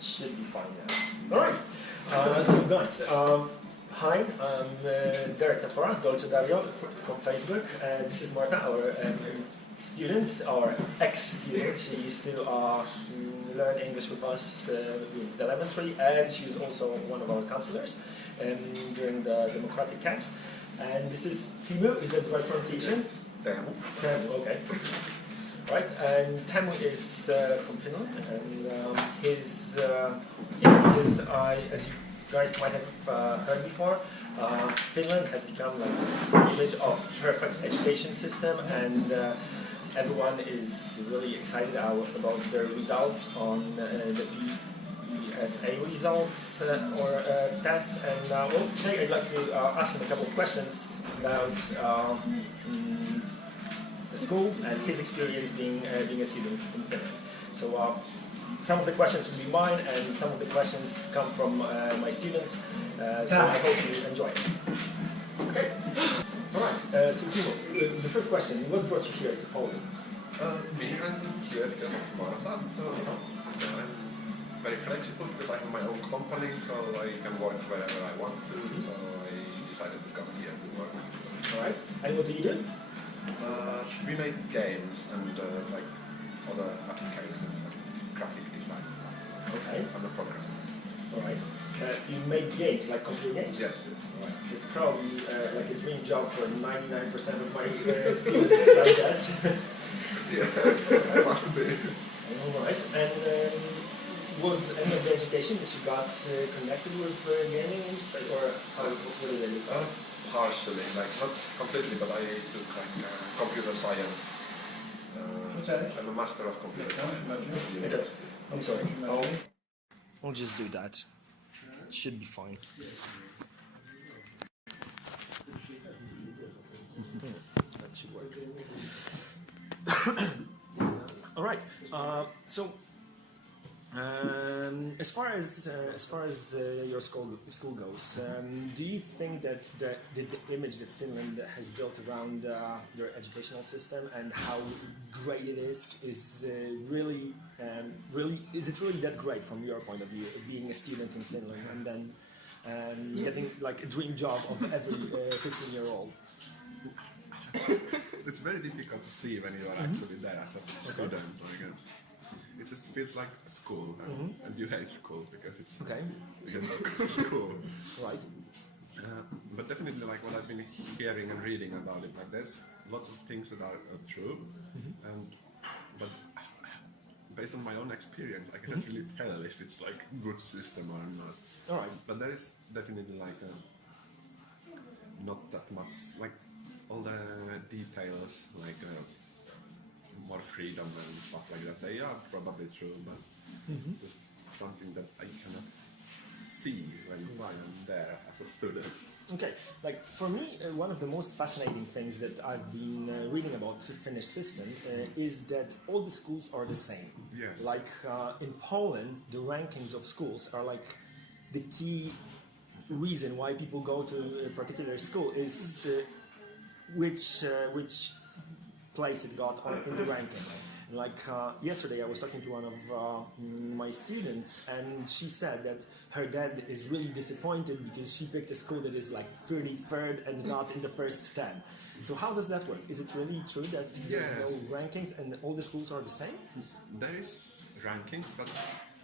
Should be fine now. All right. So guys, hi, I'm Derek Napora, Dolce Dario from Facebook. This is Marta, our student, or ex-student. She used to learn English with us with the elementary, and she's also one of our counselors during the democratic camps. And this is Teemu. Is that the right pronunciation? Teemu. Teemu, okay. Right, and Teemu is from Finland, and as you guys might have heard before, Finland has become like this image of perfect education system, and everyone is really excited about their results on the PSA results or tests. And well, today I'd like to ask him a couple of questions about the school and his experience being a student in Finland. So some of the questions will be mine, and some of the questions come from my students. So I hope you enjoy it. Okay. All right. So Teemu, the first question: what brought you here to Poland? Me, I'm here because of Marta. So I'm very flexible because I have my own company, so I can work wherever I want to. So I decided to come here to work. All right. And what do you do? We make games and like other applications, like graphic design stuff. Okay. I'm a programmer. All right. You make games, like computer games? Yes, yes. All right. It's probably like a dream job for 99% of my students, I guess. Yeah, it must be. All right. And was any of the education that you got connected with gaming industry, or what did they look? Partially, like not completely, but I took like computer science. I'm a master of computer science at the university. I'm sorry. I'll just do that. It should be fine. That should work. All right. So, as far as your school goes, do you think that the image that Finland has built around their educational system and how great it is really that great from your point of view, being a student in Finland and then getting like a dream job of every 15-year-old? It's very difficult to see when you are actually there as a student. Like, it just feels like school, and you hate school because it's school. Right. But definitely, like what I've been hearing and reading about it, like there's lots of things that are true, but based on my own experience, I cannot really tell if it's like good system or not. All right. But there is definitely like not that much like all the details like. More freedom and stuff like that. They are probably true, but just something that I cannot see when I am there as a student. Okay, like for me, one of the most fascinating things that I've been reading about the Finnish system is that all the schools are the same. Yes. Like in Poland, the rankings of schools are like the key reason why people go to a particular school is which place it got in the ranking. Like yesterday I was talking to one of my students, and she said that her dad is really disappointed because she picked a school that is like 33rd and not in the first 10. So how does that work? Is it really true that there's no rankings and all the schools are the same? There is rankings, but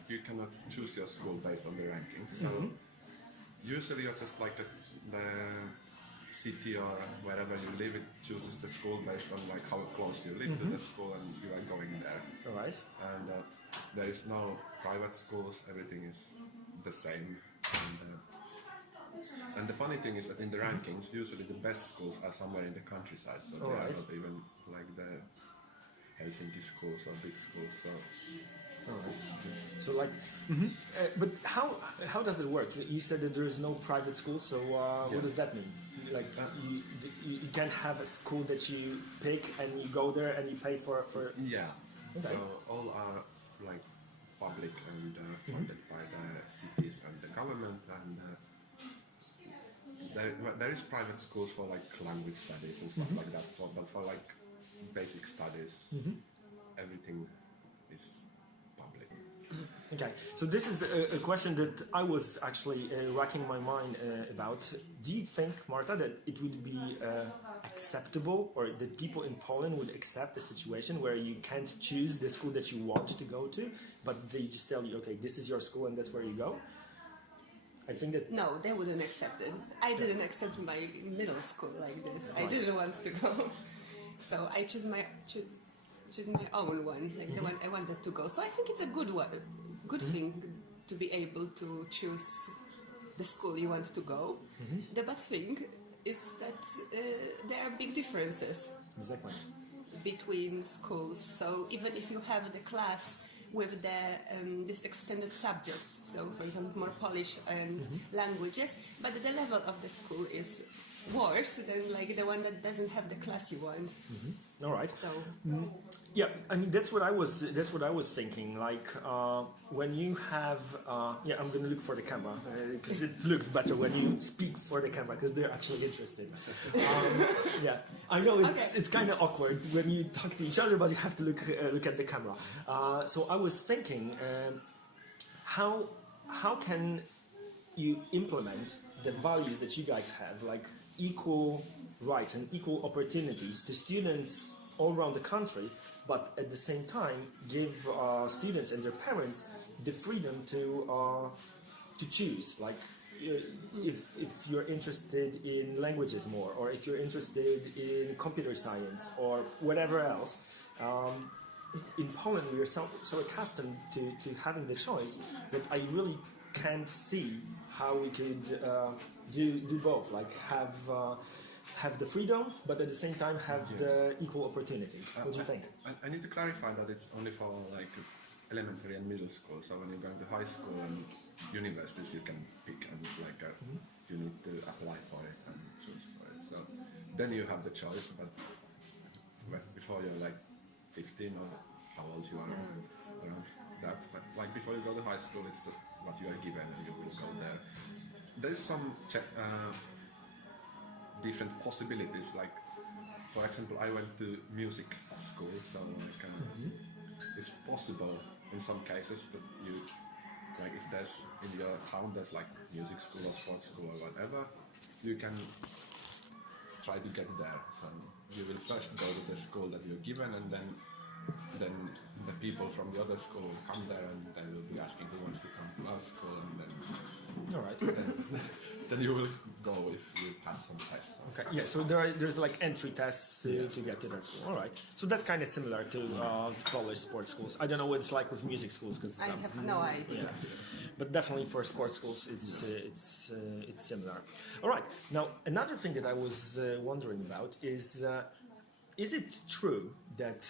you cannot choose your school based on the rankings. So usually you're just like the city or wherever you live, it chooses the school based on like how close you live to the school and you are going there. All right. And there is no private schools, everything is the same. And the funny thing is that in the rankings, usually the best schools are somewhere in the countryside, so they are not even like the Helsinki schools or big schools. So. All right. So like, but how does it work? You said that there's no private school, so what does that mean? Like you can't have a school that you pick and you go there and you pay for. Yeah. Okay. So all are like public and funded by the cities and the government, and there is private schools for like language studies and stuff like that. But for like basic studies, everything is public. Okay, so this is a question that I was actually racking my mind about. Do you think, Marta, that it would be acceptable, or that people in Poland would accept a situation where you can't choose the school that you want to go to, but they just tell you, okay, this is your school and that's where you go? I think that... No, they wouldn't accept it. I didn't accept my middle school like this. I didn't want to go. So I choose my own one, like the one I wanted to go. So I think it's a good thing to be able to choose the school you want to go. The bad thing is that there are big differences between schools. So even if you have the class with these extended subjects, so for example more Polish and languages, but the level of the school is worse than like the one that doesn't have the class you want. All right. So yeah, I mean that's what I was thinking. Like when you have I'm going to look for the camera because it looks better when you speak for the camera because they're actually interested. Yeah, I know it's kind of awkward when you talk to each other, but you have to look at the camera. So I was thinking, how can you implement the values that you guys have, like equal rights and equal opportunities to students all around the country, but at the same time give students and their parents the freedom to choose, like if you're interested in languages more, or if you're interested in computer science or whatever else. In Poland we are so accustomed to having the choice that I really can't see how we could do both, like have the freedom, but at the same time have the equal opportunities. What do you think? I need to clarify that it's only for like elementary and middle school. So when you're going to high school and universities, you can pick and like you need to apply for it and choose for it. So then you have the choice, but before you're like 15 or how old you are around that. But like before you go to high school, it's just what you are given and you will go there. There's some different possibilities, like for example I went to music school, so like, it's possible in some cases that you, like if there's in your town there's like music school or sports school or whatever, you can try to get there. So you will first go to the school that you're given, and then the people from the other school will come there and they will be asking who wants to come to our school, and then All right. then you will go if you pass some tests. Okay. Yeah. So there's like entry tests to get to that school. All right. So that's kind of similar to Polish sports schools. I don't know what it's like with music schools because I have no idea. Yeah. But definitely for sports schools, it's similar. All right. Now another thing that I was wondering about is it true that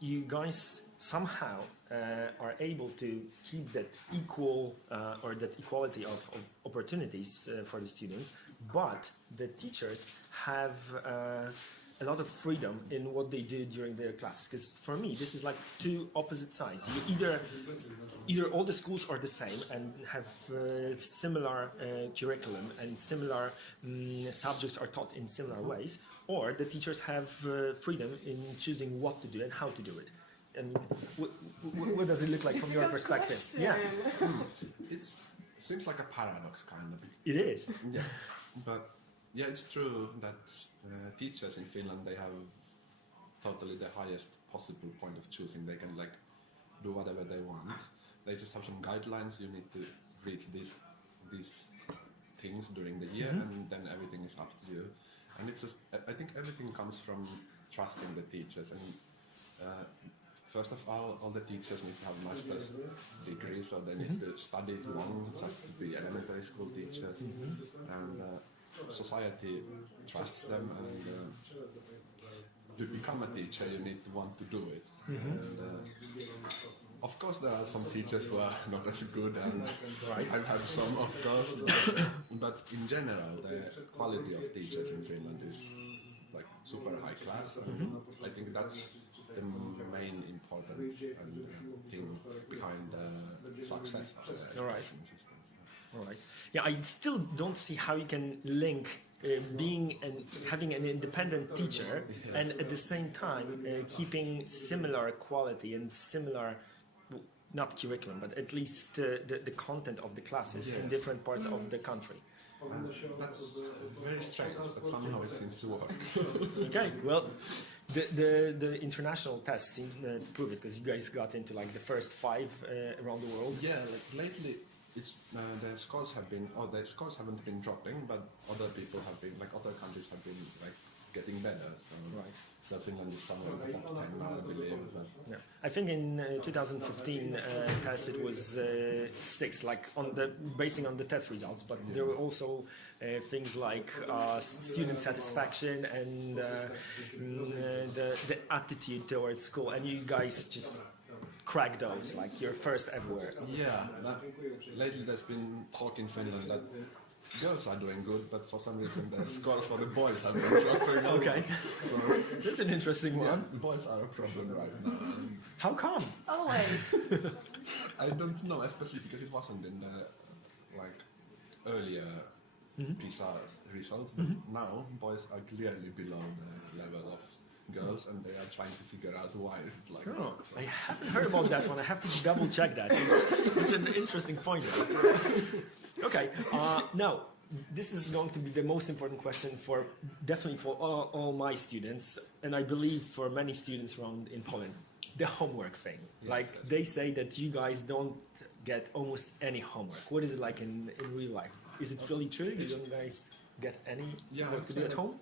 you guys somehow are able to keep that equal or that equality of opportunities for the students, but the teachers have a lot of freedom in what they do during their classes? Because for me, this is like two opposite sides. You either all the schools are the same and have similar curriculum and similar subjects are taught in similar ways, or the teachers have freedom in choosing what to do and how to do it. And what does it look like from your perspective? Yeah, It seems like a paradox, kind of. it is. Yeah, but yeah, it's true that teachers in Finland, they have totally the highest possible point of choosing. They can like do whatever they want. They just have some guidelines. You need to reach these things during the year, and then everything is up to you. And it's just, I think everything comes from trusting the teachers. And first of all the teachers need to have master's degree, so they need to study long just to be elementary school teachers. And society trusts them, and to become a teacher you need to want to do it. And of course there are some teachers who are not as good, and I've had some, of course, but in general the quality of teachers in Finland is like super high class, and I think that's the main important thing behind the success of the education system. All right. Yeah, I still don't see how you can link having an independent teacher and at the same time keeping similar quality and similar not curriculum, but at least the content of the classes in Yes. different parts of the country. And that's very strange, but somehow it seems to work. Okay, well, the international tests seem to prove it, because you guys got into like the first 5 around the world. Yeah, like lately it's the scores haven't been dropping, but other people have been, like other countries have been like getting better. So, Right. So Finland is somewhere in the top 10 now, I believe. But Yeah. I think in 2015 test it was 6, like basing on the test results, but there were also things like student satisfaction and the attitude towards school, and you guys just cracked those, like you're first everywhere. yeah, lately there's been talk in Finland that girls are doing good, but for some reason the scores for the boys have been dropping. Okay, So that's an interesting yeah, one. the boys are a problem right now. And How come? Always. I don't know, especially because it wasn't in the like earlier PISA results, but now boys are clearly below the level of girls, and they are trying to figure out why is it like Oh, that. I haven't heard about that one. I have to double check that. It's an interesting point. Okay, now this is going to be the most important question for definitely for all my students, and I believe for many students around in Poland. The homework thing. Like yes. they say that you guys don't get almost any homework. What is it like in real life? Is it really true? You don't guys get any Yeah, work I'd to say do at that home?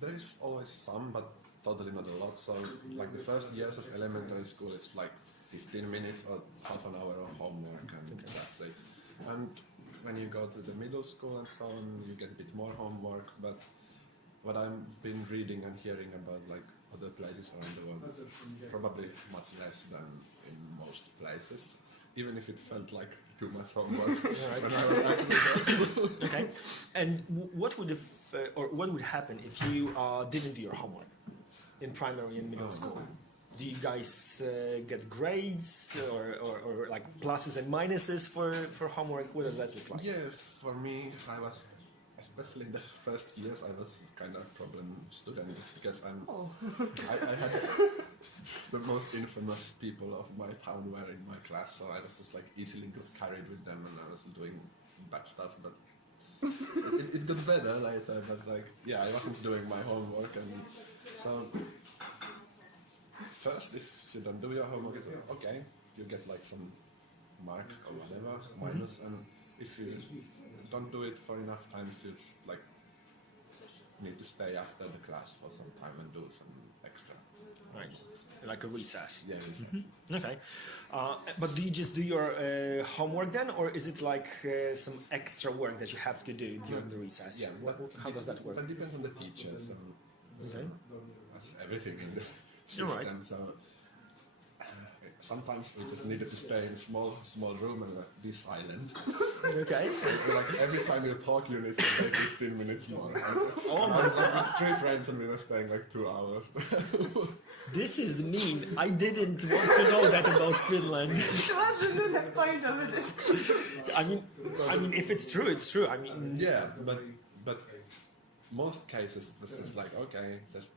There is always some, but totally not a lot. So, like the first years of elementary school, it's like 15 minutes or half an hour of homework, and that's it. And when you go to the middle school and so on, you get a bit more homework. But what I've been reading and hearing about, like other places around the world, is probably much less than in most places. Even if it felt like too much homework when I was actually there. Okay. And what would what would happen if you didn't do your homework in primary and middle school? Do you guys get grades or like pluses and minuses for homework? What does that look like? Yeah, for me, I was, especially in the first years, I was kind of problem student because I had the most infamous people of my town were in my class, so I was just like easily got carried with them, and I was doing bad stuff. But it got better later. But like, yeah, I wasn't doing my homework, and so first, if you don't do your homework, it's like, okay, you get like some mark or whatever, minus, and if you don't do it for enough times, you just like need to stay after the class for some time and do some extra. Right, like a recess. Yeah, recess. Okay, but do you just do your homework then, or is it like some extra work that you have to do during the recess? Yeah, How does that work? That depends on the teacher. So Okay. that's everything in the You're right. system. So sometimes we just needed to stay in a small room and be silent. Okay. Like every time you talk, you need to stay 15 minutes more. Oh I my! was like with 3 friends and we were staying like 2 hours. This is mean. I didn't want to know that about Finland. It wasn't the point of this. I mean, if it's true, it's true. I mean, Yeah, but most cases it was just like, okay, just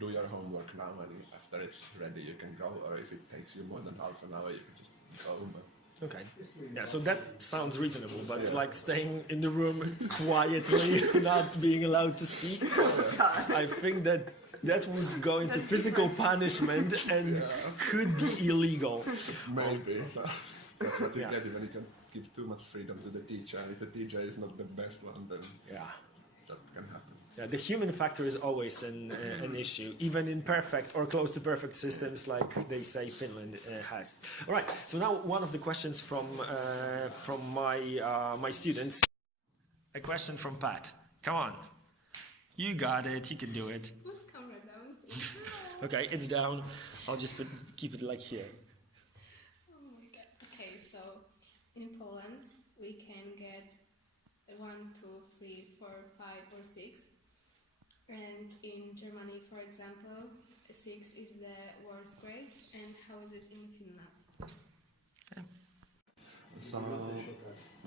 do your homework now, and after it's ready you can go, or if it takes you more than half an hour you can just go. But okay. Yeah, so that sounds reasonable, but like staying in the room quietly, not being allowed to speak, I think that would go into physical punishment and could be illegal. maybe that's what you Yeah. get when you can give too much freedom to the teacher, and if the teacher is not the best one, then Yeah. that can happen. Yeah, the human factor is always an issue, even in perfect or close to perfect systems like they say Finland has. All right, so now one of the questions from my students. A question from Pat. Come on, you got it. You can do it. Camera down. Okay, it's down. I'll just keep it like here. Oh my god. Okay, so in Poland we can get 1, 2, 3, 4, 5, or 6. And in Germany, for example, 6 is the worst grade. And how is it in Finland? So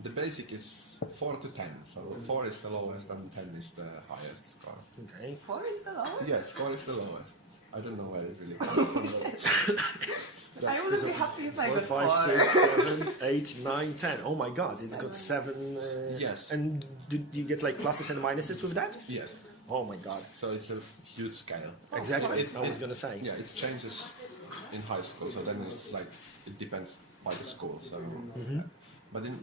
the basic is 4 to 10. So 4 is the lowest and 10 is the highest score. Okay. 4 is the lowest? Yes, 4 is the lowest. I don't know where it really comes from. But I wouldn't be happy if I 4, got 5, 4. 6, 7, 8, 9, 10. Oh my God, it's got 7. Yes. And do you get like pluses and minuses with that? Yes. Oh my God. So it's a huge scale. Exactly. I was gonna say. Yeah, it changes in high school. So then it's like it depends by the school. So, but in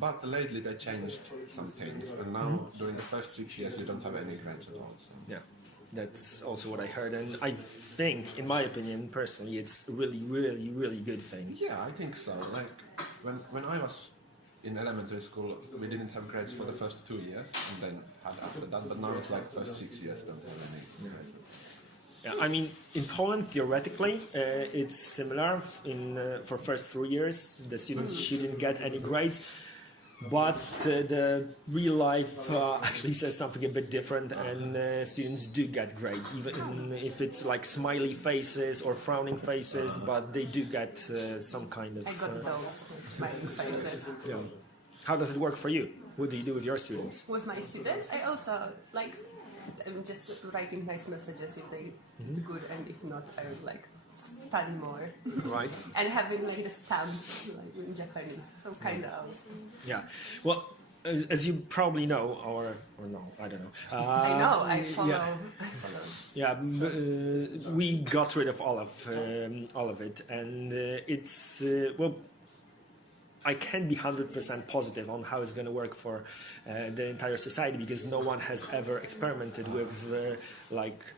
but lately they changed some things, and now during the first 6 years you don't have any grades at all. So. Yeah, that's also what I heard, and I think, in my opinion, personally, it's a really, really, really good thing. Yeah, I think so. Like when I was in elementary school, we didn't have grades for the first 2 years, and then had after that. But now it's like first 6 years don't have any grades. Yeah, I mean, in Poland, theoretically, it's similar. For first 3 years, the students shouldn't get any grades. But the real life actually says something a bit different, and students do get grades, even if it's like smiley faces or frowning faces, but they do get some kind of... I got those smiling faces. Yeah. How does it work for you? What do you do with your students? With my students, I also, like, I'm just writing nice messages if they did good, and if not, I would like study more. Right. And having like the stamps like in Japanese, some kind of. Yeah. Well, as you probably know, or no, I don't know. I know. I follow. Yeah. I follow. Yeah, we got rid of all of it, and it's well. I can't be 100% positive on how it's going to work for the entire society, because no one has ever experimented with like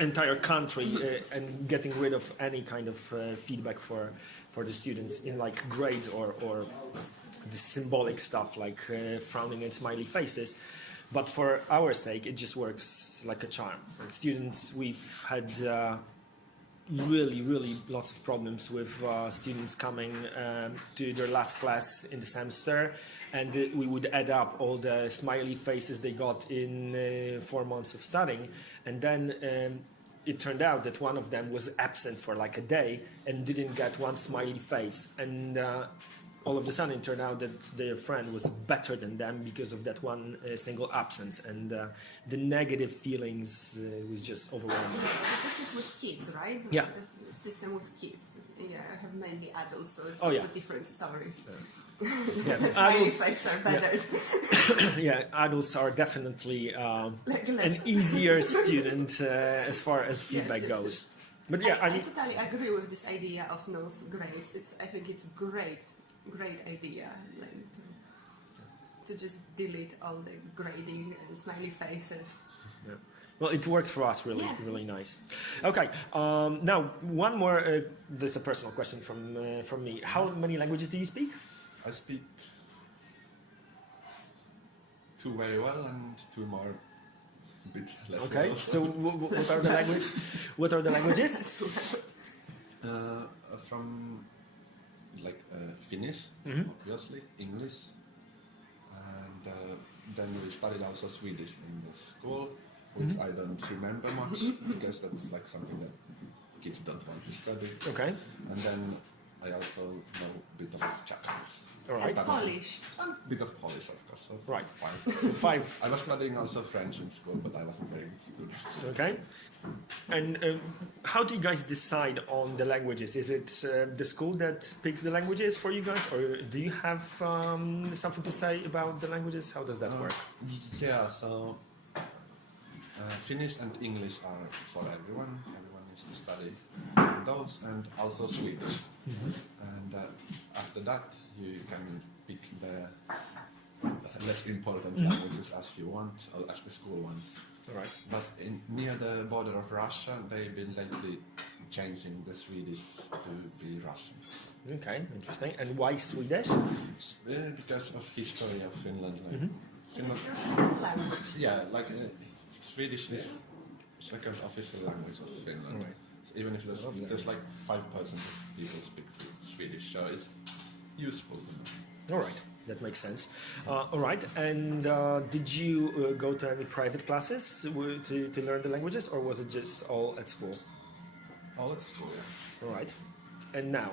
entire country and getting rid of any kind of feedback for the students in like grades or the symbolic stuff like frowning and smiley faces. But for our sake, it just works like a charm. Students, we've had really lots of problems with students coming to their last class in the semester, and we would add up all the smiley faces they got in 4 months of studying, and then it turned out that one of them was absent for like a day and didn't get one smiley face, and all of a sudden it turned out that their friend was better than them because of that one single absence, and the negative feelings was just overwhelming. This is with kids, right? Yeah. This system with kids. Yeah, I have mainly adults, so it's Oh, also yeah. different stories. Yeah, Smiley faces are better. yeah, adults are definitely Like an less. easier student as far as feedback yes, goes. But yeah, I totally agree with this idea of no grades. I think it's great idea, like to just delete all the grading and smiley faces. yeah. Well, it worked for us really, Yeah. really nice. Okay, now one more. That's a personal question from me. How many languages do you speak? I speak 2 very well and 2 more a bit less Okay, well. so what are the language? What are the languages? From like Finnish, Mhm. obviously, English, and then we studied also Swedish in the school, which I don't remember much because that's like something that kids don't want to study. Okay, And then I also know a bit of Japanese. all right, That was Polish. A bit of Polish, of course. So Right. 5. so 5. I was studying also French in school, but I wasn't very good student. Okay. And how do you guys decide on the languages? Is it the school that picks the languages for you guys, or do you have something to say about the languages? How does that work? Yeah, so Finnish and English are for everyone. Everyone needs to study those, and also Swedish. And after that, you can pick the less important languages as you want, or as the school wants. All right. But near the border of Russia, they've been lately changing the Swedish to be Russian. Okay, interesting. And why Swedish? Because of history of Finland. Like, Finland, Your second language. yeah, like Swedish is second official language of Finland. Right. So even if there's like 5% of people speak Swedish, so it's useful. All right, that makes sense. All right, and did you go to any private classes to learn the languages, or was it just all at school? All at school, yeah. All right, and now,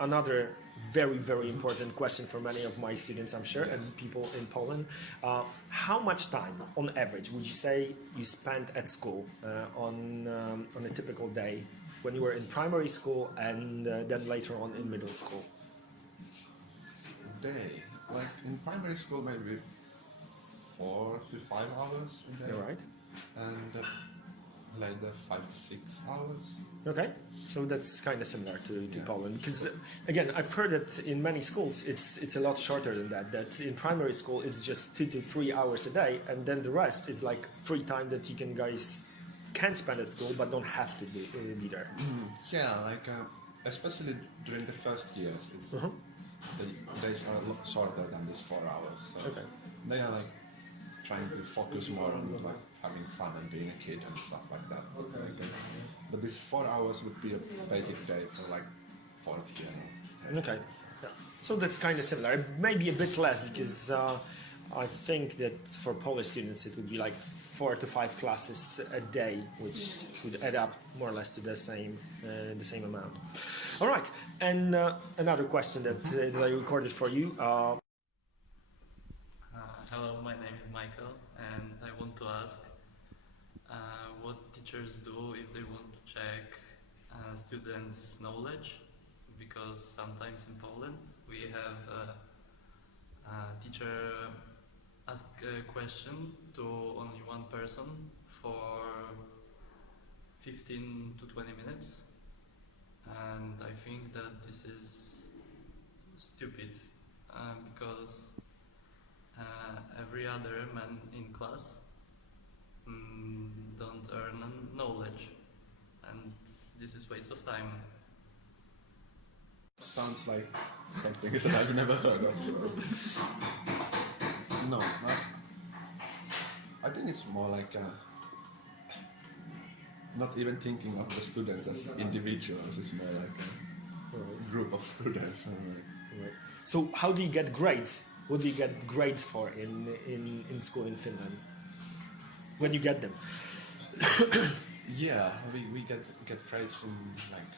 another very important question for many of my students, I'm sure, and people in Poland. How much time, on average, would you say you spent at school on a typical day when you were in primary school and then later on in middle school? Day, like in primary school, maybe 4 to 5 hours a day. You're right. And later 5 to 6 hours. Okay, so that's kind of similar to Poland, because again, I've heard that in many schools it's a lot shorter than that. That in primary school it's just 2 to 3 hours a day, and then the rest is like free time that you can spend at school, but don't have to be there. Yeah, like especially during the first years, it's the days are a lot shorter than this 4 hours. So they are like trying to focus more on like having fun and being a kid and stuff like that. Like, but this 4 hours would be a basic day for like 40 and 10. Okay, yeah. So that's kind of similar. Maybe a bit less, because I think that for Polish students it would be like 4 to 5 classes a day, which would add up more or less to the same amount. All right, and another question that I recorded for you. Hello, my name is Michael, and I want to ask what teachers do if they want to check students' knowledge, because sometimes in Poland we have a teacher ask a question to only one person for 15 to 20 minutes, and I think that this is stupid because every other man in class don't earn knowledge, and this is waste of time. Sounds like something that I've never heard of. So. No, I think it's more like not even thinking of the students as individuals. It's more like a group of students. So how do you get grades? What do you get grades for in school in Finland? When you get them? Yeah, we get grades in like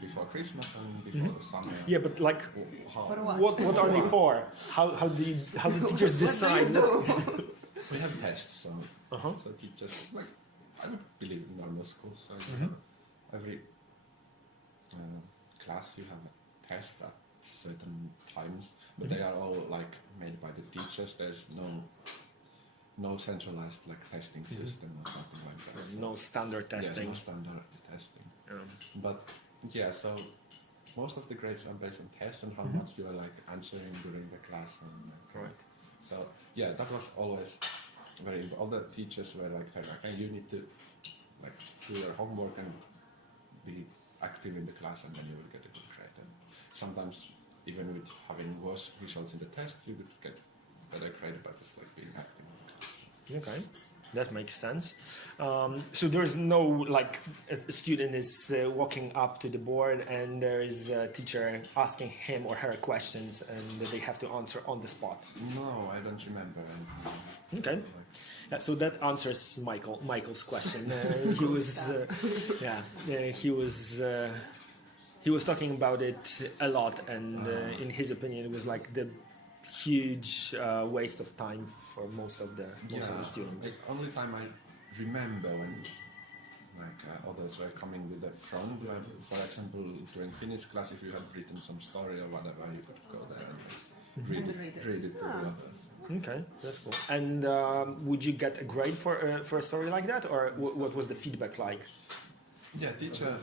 before Christmas and before the summer. Yeah, but like, For what are they for? How do teachers decide? We have tests, so so teachers, like, I would believe in normal schools. So every class you have a test at certain times, but they are all like made by the teachers. There's no centralized like testing system or something like that. So, No standard testing. Yes, no standard testing. Yeah. But yeah, so most of the grades are based on tests and how much you are like answering during the class. And Right. So yeah, that was always very important. All the teachers were like, okay, you need to like do your homework and be active in the class, and then you will get a good grade. And sometimes even with having worse results in the tests, you would get better grade by just like being active in the class. Okay, that makes sense. So there's no like a student is walking up to the board and there is a teacher asking him or her questions and they have to answer on the spot. No, I don't remember anything. Okay. Yeah, so that answers Michael's question. He was talking about it a lot, and in his opinion, it was like the huge waste of time for most of the students. The only time I remember when like others were coming with the front, for example, during Finnish class, if you had written some story or whatever, you could go there and read it to the others. Okay, that's cool. And would you get a grade for a story like that, or what was the feedback like? Yeah, teacher,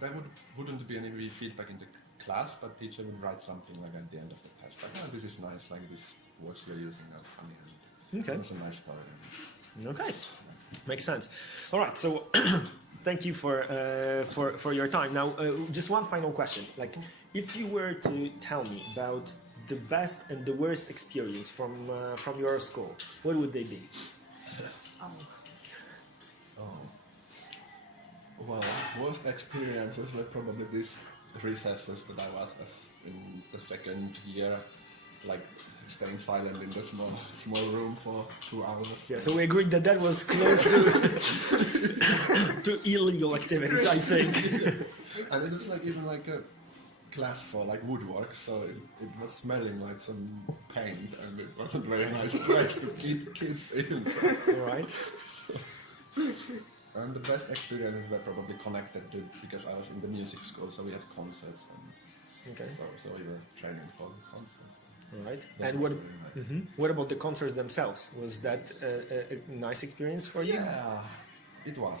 there wouldn't be any feedback in the class, but teacher would write something like at the end of the test, like, oh, this is nice, like this words you're using are funny, and Okay. it's a nice story. Okay, makes sense. All right, so thank you for your time. Now, just one final question. Like, if you were to tell me about the best and the worst experience from your school, what would they be? Well, worst experiences were probably these recesses that I was in the second year like staying silent in the small room for 2 hours. Yeah, so we agreed that that was close to illegal activities, I think. And it was like even like a class for like woodwork, so it was smelling like some paint, and it wasn't a very nice place to keep kids in. So. All right. And the best experiences were probably connected to, because I was in the music school, so we had concerts, and so we were training for concerts. All right. Those And were what very nice. what about the concerts themselves? Was that a nice experience for you? Yeah, it was.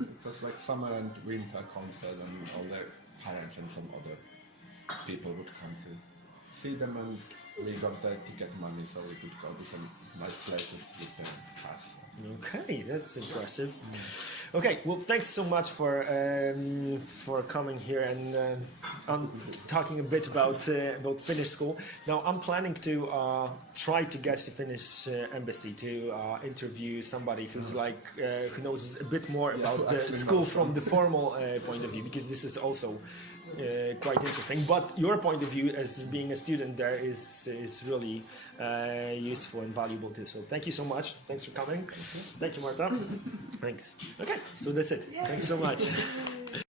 It was like summer and winter concert, and all the parents and some other people would come to see them, and we got the ticket money, so we could go to some nice places with the class. Okay, that's impressive. Okay, well, thanks so much for coming here and talking a bit about Finnish school. Now, I'm planning to try to get to Finnish embassy to interview somebody who's like who knows a bit more about the school from the formal point of view, because this is also quite interesting. But your point of view as being a student there is really useful and valuable too. So thank you so much. Thanks for coming. Thank you, Marta. Thanks. Okay, so that's it. Thanks so much.